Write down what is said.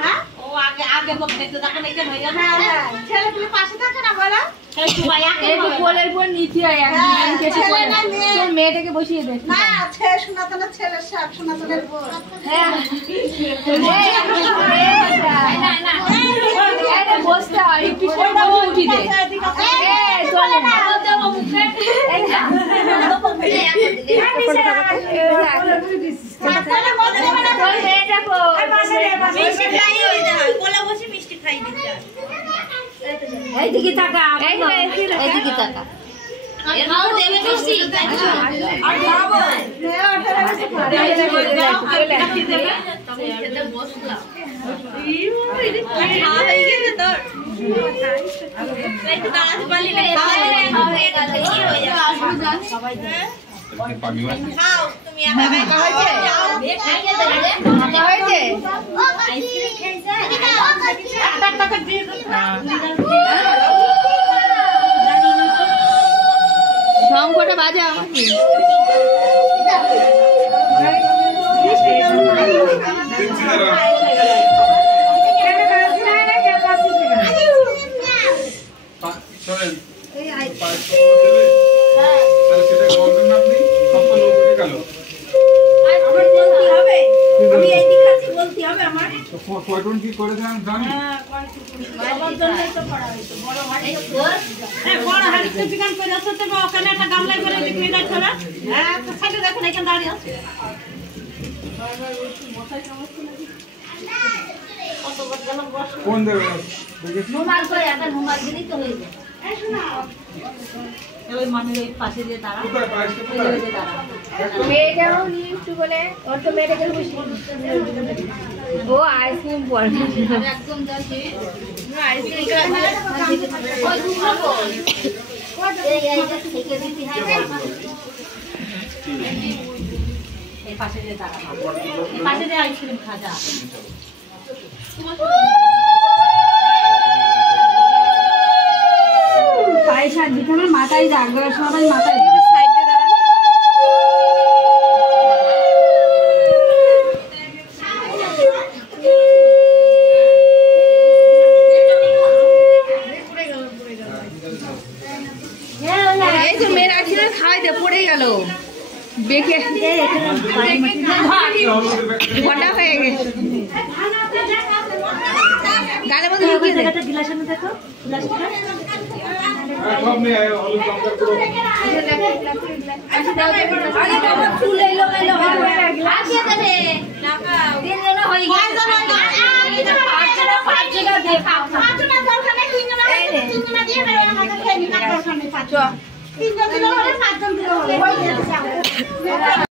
হ্যাঁ ও আগে আগে বলতে তো তখন এটা হয়ে গেল হ্যাঁ ছেলে পুলে পাশে থাকে না বলো এই সবাই এই কোলের উপর নিচে হয় একদম কেটে পড়ে তোর মেয়েটাকে বসিয়ে দে না ছেলে শোনাতনের ছেলে সব শোনাতনের বউ হ্যাঁ না না এটা বসতে হয় একটু কোনটা উঠি দে এই চলে না দেব মুখে এই না এইদিকে তাকা এইদিকে তাকা খাও দেবে মিষ্টি আর খাবো খেতে বসলাম খাওয়া হয়ে গেছে তোর একটু দাঁড়াতে পারলি না খাওয়া হয়ে গেছে কি হয়ে যাবে সবাই খাও তুমি একা একা হয়েছে খাইয়ে দেবে রে মজা হয়েছে আইসক্রিম খাইছে একটা টাকা দিয়ে শঙ্কটা বাজে আমাকে ও আইসক্রিম পড়ে একদম আইসক্রিম খাজা পয়সা দিতে আমার মাথায় জাগবে সবাই মাথায় সাইডে দাঁড়ান এই যে মেয়ের আখিরা খাওয়াই দে পড়ে গেল বেঁকে ঘটা হয়ে গেছে গালের মধ্যে লুকিয়ে দে গ্লাসের মধ্যে দেখো গ্লাসটা সব নিয়ে আয় হলুদ লঙ্কা পুরো আরে বাবা চুল এলো এলো আগে দেবে লাগাও দিন যেন হই গেছে পাঁচ জায়গা দে পাঁচটা দরকার নেই তিনজনা দিয়ে বেরো আমাকে খেয়ে নি কাট দরকার নেই পাঁচ তিনজন দিলে হবে পাঁচজন দিলে হবে